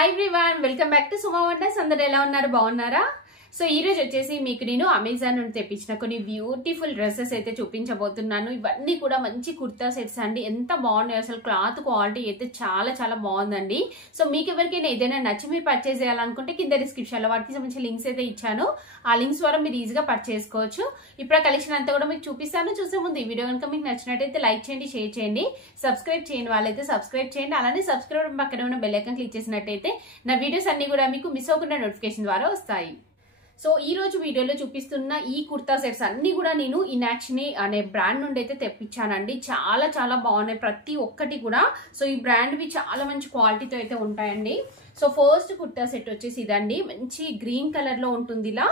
Hi everyone, welcome back to Suma wonders. అందరూ ఎలా ఉన్నారు? బాగున్నారా? సో ఈ రోజు వచ్చేసి మీకు నేను అమెజాన్ నుండి తెప్పించిన కొన్ని బ్యూటిఫుల్ డ్రెస్సెస్ అయితే చూపించబోతున్నాను. ఇవన్నీ కూడా మంచి కుర్తా సెట్స్ అండి. ఎంత బాగున్నాయి, అసలు క్లాత్ క్వాలిటీ అయితే చాలా చాలా బాగుందండి. సో మీకు ఎవరికైనా ఏదైనా నచ్చి మీరు పర్చేస్ చేయాలనుకుంటే కింద డిస్క్రిప్షన్ లో వాటికి సంబంధించిన లింక్స్ అయితే ఇచ్చాను. ఆ లింక్స్ ద్వారా మీరు ఈజీగా పర్చేస్ చేసుకోవచ్చు. ఇప్పుడు ఆ కలెక్షన్ అంతా కూడా మీకు చూపిస్తాను. చూసే ముందు ఈ వీడియో కనుక మీకు నచ్చినట్టయితే లైక్ చేయండి, షేర్ చేయండి. సబ్స్క్రైబ్ చేయని వాళ్ళైతే సబ్స్క్రైబ్ చేయండి. అలానే సబ్స్క్రైబ్ పక్కన ఉన్న బెల్ ఐకాన్ క్లిక్ చేసినట్టయితే నా వీడియోస్ అన్ని కూడా మీకు మిస్ అవ్వకుండా నోటిఫికేషన్ ద్వారా వస్తాయి. సో ఈ రోజు వీడియోలో చూపిస్తున్న ఈ కుర్తా సెట్స్ అన్ని కూడా నేను ఇనాక్షన్ అనే బ్రాండ్ నుండి అయితే తెప్పించానండి. చాలా చాలా బాగున్నాయి ప్రతి ఒక్కటి కూడా. సో ఈ బ్రాండ్వి చాలా మంచి క్వాలిటీతో అయితే ఉంటాయండి. సో ఫస్ట్ కుర్తా సెట్ వచ్చేసి ఇదండి. మంచి గ్రీన్ కలర్ లో ఉంటుంది ఇలా.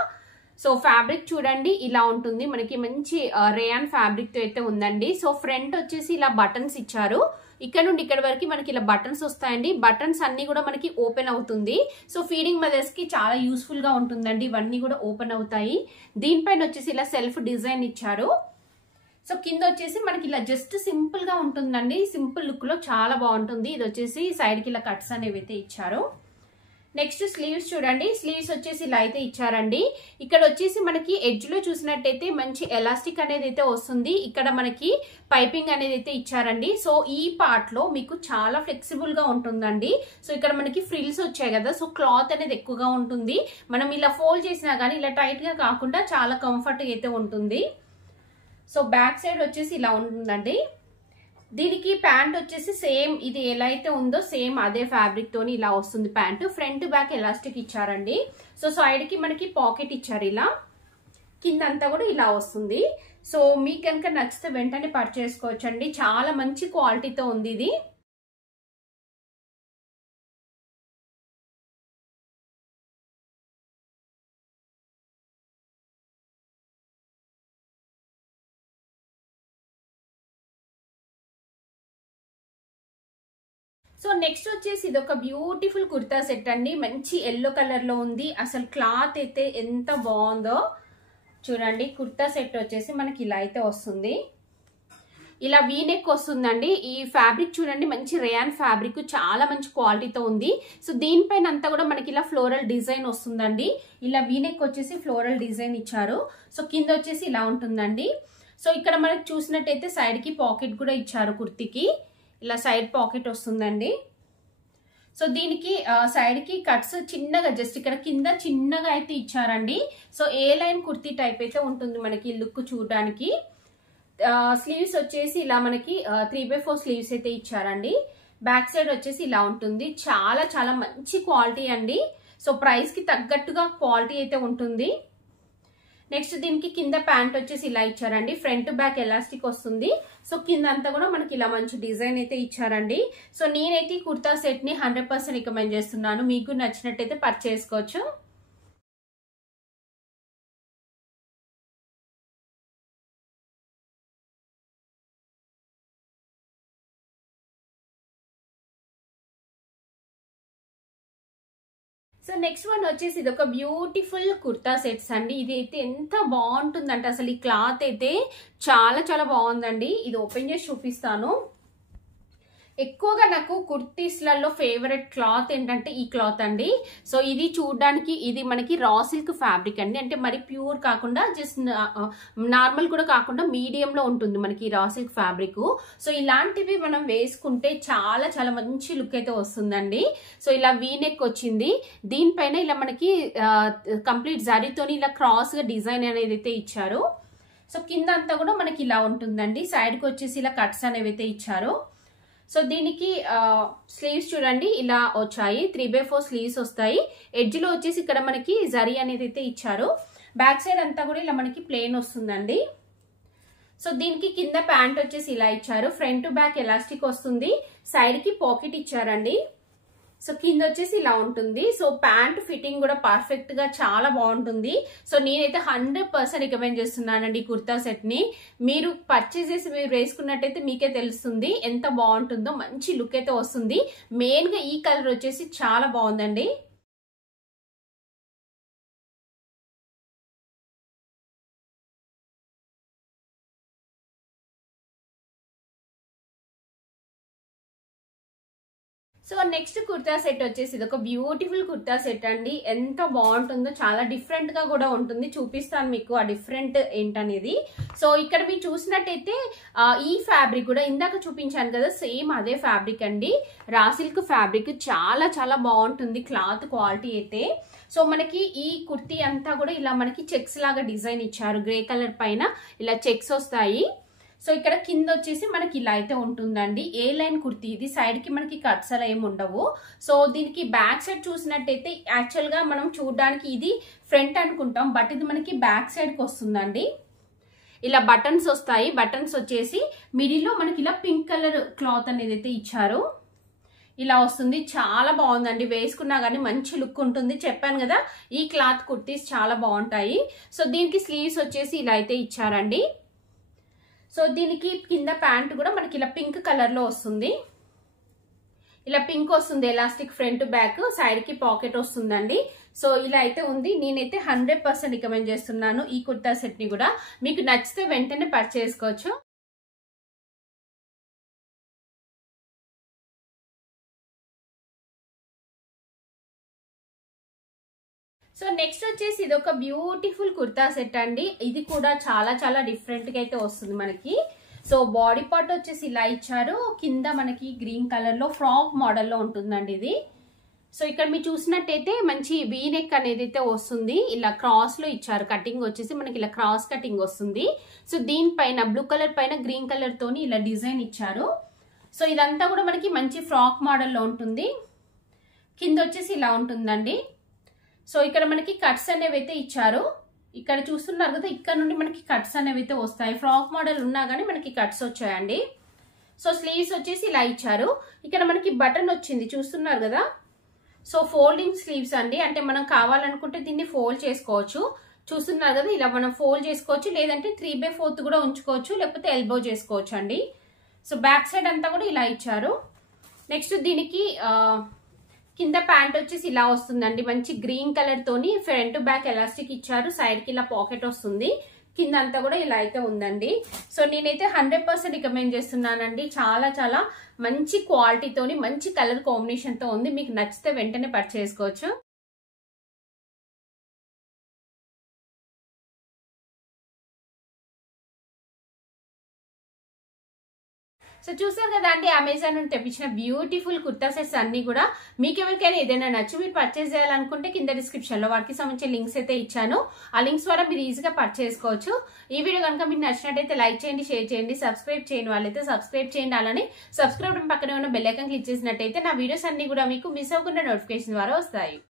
సో ఫ్యాబ్రిక్ చూడండి ఇలా ఉంటుంది. మనకి మంచి రేయాన్ ఫ్యాబ్రిక్ తో అయితే ఉందండి. సో ఫ్రంట్ వచ్చేసి ఇలా బటన్స్ ఇచ్చారు. ఇక్కడ నుండి ఇక్కడ వరకు మనకి ఇలా బటన్స్ వస్తాయండి. బటన్స్ అన్ని కూడా మనకి ఓపెన్ అవుతుంది. సో ఫీడింగ్ మదర్స్ కి చాలా యూస్ఫుల్ గా ఉంటుందండి. ఇవన్నీ కూడా ఓపెన్ అవుతాయి. దీనిపైన వచ్చేసి ఇలా సెల్ఫ్ డిజైన్ ఇచ్చారు. సో కింద వచ్చేసి మనకి ఇలా జస్ట్ సింపుల్ గా ఉంటుందండి. సింపుల్ లుక్ లో చాలా బాగుంటుంది. ఇది వచ్చేసి సైడ్ కి ఇలా కట్స్ అనేవి అయితే ఇచ్చారు. నెక్స్ట్ స్లీవ్స్ చూడండి. స్లీవ్స్ వచ్చేసి ఇలా అయితే ఇచ్చారండి. ఇక్కడ వచ్చేసి మనకి ఎడ్జ్ లో చూసినట్టయితే మంచి ఎలాస్టిక్ అనేది అయితే వస్తుంది. ఇక్కడ మనకి పైపింగ్ అనేది అయితే ఇచ్చారండి. సో ఈ పార్ట్ లో మీకు చాలా ఫ్లెక్సిబుల్ గా ఉంటుందండి. సో ఇక్కడ మనకి ఫ్రిల్స్ వచ్చాయి కదా, సో క్లాత్ అనేది ఎక్కువగా ఉంటుంది. మనం ఇలా ఫోల్డ్ చేసినా గానీ ఇలా టైట్ గా కాకుండా చాలా కంఫర్ట్ అయితే ఉంటుంది. సో బ్యాక్ సైడ్ వచ్చేసి ఇలా ఉంటుందండి. దీనికి ప్యాంట్ వచ్చేసి సేమ్ ఇది ఎలా అయితే ఉందో సేమ్ అదే ఫ్యాబ్రిక్ తోని ఇలా వస్తుంది ప్యాంట్. ఫ్రంట్ బ్యాక్ ఎలాస్టిక్ ఇచ్చారండి. సో సైడ్ కి మనకి పాకెట్ ఇచ్చారు. ఇలా కింద అంతా కూడా ఇలా వస్తుంది. సో మీకు కనుక నచ్చితే వెంటనే పర్చేస్ చేసుకోవచ్చండి. చాలా మంచి క్వాలిటీతో ఉంది ఇది. సో నెక్స్ట్ వచ్చేసి ఇది ఒక బ్యూటిఫుల్ కుర్తా సెట్ అండి. మంచి ఎల్లో కలర్ లో ఉంది. అసలు క్లాత్ అయితే ఎంత బాగుందో చూడండి. కుర్తా సెట్ వచ్చేసి మనకి ఇలా అయితే వస్తుంది. ఇలా వీనెక్ వస్తుందండి. ఈ ఫ్యాబ్రిక్ చూడండి మంచి రేయాన్ ఫ్యాబ్రిక్, చాలా మంచి క్వాలిటీతో ఉంది. సో దీనిపైన అంతా కూడా మనకి ఇలా ఫ్లోరల్ డిజైన్ వస్తుందండి. ఇలా వీనెక్ వచ్చేసి ఫ్లోరల్ డిజైన్ ఇచ్చారు. సో కింద వచ్చేసి ఇలా ఉంటుందండి. సో ఇక్కడ మనకి చూసినట్టయితే సైడ్ కి పాకెట్ కూడా ఇచ్చారు. కుర్తీకి ఇలా సైడ్ పాకెట్ వస్తుందండి. సో దీనికి సైడ్ కి కట్స్ చిన్నగా జస్ట్ ఇక్కడ కింద చిన్నగా అయితే ఇచ్చారండి. సో ఏ లైన్ కుర్తీ టైప్ అయితే ఉంటుంది మనకి లుక్ చూడడానికి. స్లీవ్స్ వచ్చేసి ఇలా మనకి 3/4 స్లీవ్స్ అయితే ఇచ్చారండి. బ్యాక్ సైడ్ వచ్చేసి ఇలా ఉంటుంది. చాలా చాలా మంచి క్వాలిటీ అండి. సో ప్రైస్ కి తగ్గట్టుగా క్వాలిటీ అయితే ఉంటుంది. నెక్స్ట్ దీనికి కింద ప్యాంట్ వచ్చేసి ఇలా ఇచ్చారండి. ఫ్రంట్ బ్యాక్ ఎలాస్టిక్ వస్తుంది. సో కింద అంతా కూడా మనకి ఇలా మంచి డిజైన్ అయితే ఇచ్చారండి. సో నేనైతే ఈ కుర్తా సెట్ ని 100% రికమెండ్ చేస్తున్నాను. మీకు నచ్చినట్టయితే పర్చేస్ చేసుకోవచ్చు. సో నెక్స్ట్ వన్ వచ్చేసి ఇది ఒక బ్యూటిఫుల్ కుర్తా సెట్స్ అండి. ఇది అయితే ఎంత బాగుంటుందంటే అసలు ఈ క్లాత్ అయితే చాలా చాలా బాగుందండి. ఇది ఓపెన్ చేసి చూపిస్తాను. ఎక్కువగా నాకు కుర్తీస్లలో ఫేవరెట్ క్లాత్ ఏంటంటే ఈ క్లాత్ అండి. సో ఇది చూడడానికి ఇది మనకి రా సిల్క్ ఫ్యాబ్రిక్ అండి. అంటే మరి ప్యూర్ కాకుండా జస్ట్ నార్మల్ కూడా కాకుండా మీడియం లో ఉంటుంది మనకి రా సిల్క్ ఫ్యాబ్రిక్. సో ఇలాంటివి మనం వేసుకుంటే చాలా చాలా మంచి లుక్ అయితే వస్తుందండి. సో ఇలా వీనెక్ వచ్చింది. దీనిపైన ఇలా మనకి కంప్లీట్ జరీతోని ఇలా క్రాస్ గా డిజైన్ అనేది అయితే ఇచ్చారు. సో కింద అంతా కూడా మనకి ఇలా ఉంటుందండి. సైడ్ కి వచ్చేసి ఇలా కట్స్ అనేవి అయితే ఇచ్చారు. సో దీనికి స్లీవ్స్ చూడండి ఇలా వచ్చాయి. 3/4 స్లీవ్స్ వస్తాయి. ఎడ్జ్ లో వచ్చేసి ఇక్కడ మనకి జరీ అనేది అయితే ఇచ్చారు. బ్యాక్ సైడ్ అంతా కూడా ఇలా మనకి ప్లెయిన్ వస్తుందండి. సో దీనికి కింద ప్యాంట్ వచ్చేసి ఇలా ఇచ్చారు. ఫ్రంట్ బ్యాక్ ఎలాస్టిక్ వస్తుంది. సైడ్ కి పాకెట్ ఇచ్చారండి. సో కింద వచ్చేసి ఇలా ఉంటుంది. సో ప్యాంట్ ఫిట్టింగ్ కూడా పర్ఫెక్ట్ గా చాలా బాగుంటుంది. సో నేనైతే 100% రికమెండ్ చేస్తున్నానండి కుర్తా సెట్ ని. మీరు పర్చేస్ చేసి మీరు వేసుకున్నట్టయితే మీకే తెలుస్తుంది ఎంత బాగుంటుందో. మంచి లుక్ అయితే వస్తుంది. మెయిన్ గా ఈ కలర్ వచ్చేసి చాలా బాగుందండి. సో నెక్స్ట్ కుర్తా సెట్ వచ్చేసి ఇది ఒక బ్యూటిఫుల్ కుర్తా సెట్ అండి. ఎంత బాగుంటుందో, చాలా డిఫరెంట్ గా కూడా ఉంటుంది. చూపిస్తాను మీకు ఆ డిఫరెంట్ ఏంటనేది. సో ఇక్కడ మీరు చూసినట్టయితే ఈ ఫ్యాబ్రిక్ కూడా ఇందాక చూపించాను కదా, సేమ్ అదే ఫ్యాబ్రిక్ అండి. రా సిల్క్ ఫ్యాబ్రిక్ చాలా చాలా బాగుంటుంది క్లాత్ క్వాలిటీ అయితే. సో మనకి ఈ కుర్తీ అంతా కూడా ఇలా మనకి చెక్స్ లాగా డిజైన్ ఇచ్చారు. గ్రే కలర్ పైన ఇలా చెక్స్ వస్తాయి. సో ఇక్కడ కింద వచ్చేసి మనకి ఇలా అయితే ఉంటుందండి. ఏ లైన్ కుర్తీ ఇది, సైడ్ కి మనకి కట్స్ అలా ఏమి ఉండవు. సో దీనికి బ్యాక్ సైడ్ చూసినట్టయితే యాక్చువల్ గా మనం చూడడానికి ఇది ఫ్రంట్ అనుకుంటాం, బట్ ఇది మనకి బ్యాక్ సైడ్ కి వస్తుందండి. ఇలా బటన్స్ వస్తాయి. బటన్స్ వచ్చేసి మిడిల్ లో మనకి ఇలా పింక్ కలర్ క్లాత్ అనేది అయితే ఇచ్చారు. ఇలా వస్తుంది. చాలా బాగుందండి, వేసుకున్నా గానీ మంచి లుక్ ఉంటుంది. చెప్పాను కదా ఈ క్లాత్ కుర్తీస్ చాలా బాగుంటాయి. సో దీనికి స్లీవ్స్ వచ్చేసి ఇలా అయితే ఇచ్చారండి. సో దీనికి కింద ప్యాంట్ కూడా మనకి ఇలా పింక్ కలర్ లో వస్తుంది. ఇలా పింక్ వస్తుంది, ఎలాస్టిక్ ఫ్రంట్ బ్యాక్, సైడ్ కి పాకెట్ వస్తుందండి. సో ఇలా అయితే ఉంది. నేనైతే 100% రికమెండ్ చేస్తున్నాను ఈ కుర్తా సెట్ ని కూడా. మీకు నచ్చితే వెంటనే పర్చేస్ చేసుకోవచ్చు. సో నెక్స్ట్ వచ్చేసి ఇది ఒక బ్యూటిఫుల్ కుర్తా సెట్ అండి. ఇది కూడా చాలా చాలా డిఫరెంట్ గా అయితే వస్తుంది మనకి. సో బాడీ పార్ట్ వచ్చేసి ఇలా ఇచ్చారు. కింద మనకి గ్రీన్ కలర్ లో ఫ్రాక్ మోడల్ లో ఉంటుందండి ఇది. సో ఇక్కడ మీరు చూసినట్టయితే మంచి వీ నెక్ అనేది అయితే వస్తుంది. ఇలా క్రాస్ లో ఇచ్చారు. కటింగ్ వచ్చేసి మనకి ఇలా క్రాస్ కటింగ్ వస్తుంది. సో దీనిపైన బ్లూ కలర్ పైన గ్రీన్ కలర్ తోని ఇలా డిజైన్ ఇచ్చారు. సో ఇదంతా కూడా మనకి మంచి ఫ్రాక్ మోడల్ లో ఉంటుంది. కింద వచ్చేసి ఇలా ఉంటుందండి. సో ఇక్కడ మనకి కట్స్ అనేవి అయితే ఇచ్చారు. ఇక్కడ చూస్తున్నారు కదా, ఇక్కడ నుండి మనకి కట్స్ అనేవి అయితే వస్తాయి. ఫ్రాక్ మోడల్ ఉన్నా కానీ మనకి కట్స్ వచ్చాయండి. సో స్లీవ్స్ వచ్చేసి ఇలా ఇచ్చారు. ఇక్కడ మనకి బటన్ వచ్చింది, చూస్తున్నారు కదా. సో ఫోల్డింగ్ స్లీవ్స్ అండి, అంటే మనం కావాలనుకుంటే దీన్ని ఫోల్డ్ చేసుకోవచ్చు. చూస్తున్నారు కదా, ఇలా మనం ఫోల్డ్ చేసుకోవచ్చు, లేదంటే 3/4 కూడా ఉంచుకోవచ్చు, లేకపోతే ఎల్బో చేసుకోవచ్చు అండి. సో బ్యాక్ సైడ్ అంతా కూడా ఇలా ఇచ్చారు. నెక్స్ట్ దీనికి కింద ప్యాంట్ వచ్చేసి ఇలా వస్తుందండి. మంచి గ్రీన్ కలర్ తోని ఫ్రంట్ బ్యాక్ ఎలాస్టిక్ ఇచ్చారు. సైడ్ కి ఇలా పాకెట్ వస్తుంది. కింద అంతా కూడా ఇలా అయితే ఉందండి. సో నేనైతే 100% రికమెండ్ చేస్తున్నానండి. చాలా చాలా మంచి క్వాలిటీతోని మంచి కలర్ కాంబినేషన్ తో ఉంది. మీకు నచ్చితే వెంటనే పర్చేస్ చేసుకోవచ్చు. సో చూసారు కదా అండి, అమెజాన్ నుండి తెప్పించిన బ్యూటిఫుల్ కుర్తా సెట్స్ అన్ని కూడా. మీకు ఎవరికైనా ఏదైనా నచ్చి మీరు పర్చేస్ చేయాలనుకుంటే కింద డిస్క్రిప్షన్ లో వాటికి సంబంధించిన లింక్స్ అయితే ఇచ్చాను. ఆ లింక్స్ ద్వారా మీరు ఈజీగా పర్చేస్ చేసుకోవచ్చు. ఈ వీడియో కనుక మీకు నచ్చినట్టయితే లైక్ చేయండి, షేర్ చేయండి, సబ్స్క్రైబ్ చేయని వాళ్ళైతే సబ్స్క్రైబ్ చేయండి. అలానే సబ్స్క్రైబ్ పక్కనే ఉన్న బెల్ ఐకాన్ క్లిక్ చేసినట్టయితే నా వీడియోస్ అన్ని కూడా మీకు మిస్ అవ్వకుండా నోటిఫికేషన్ ద్వారా వస్తాయి.